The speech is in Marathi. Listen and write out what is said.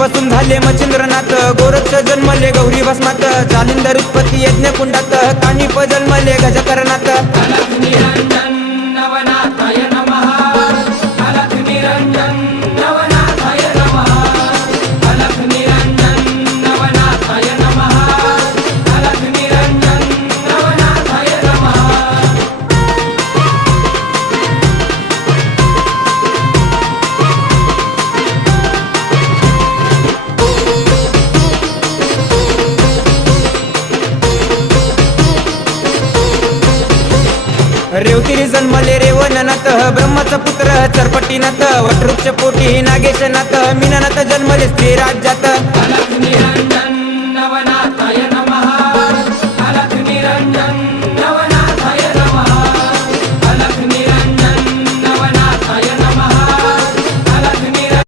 पासून झाले मच्छिंद्रनाथ, गोरक्ष जन्मले गौरी भस्मात, जालिंदर उत्पत्ती यज्ञ कुंडात, कानिप जन्मले गजकरणात. अलख निरंजन नवनाथाय नमः, अलख निरंजन नवनाथाय नमः, अलख निरंजन नवनाथाय नमः, अलख निरंजन नवनाथाय नमः. रेवतिरी जन्मले रेवणनाथ, ब्रह्माचा पुत्र चरपटीनाथ, वटवृक्ष पोटी नागेशनाथ, मीननाथ जन्मले स्त्री राज्यात.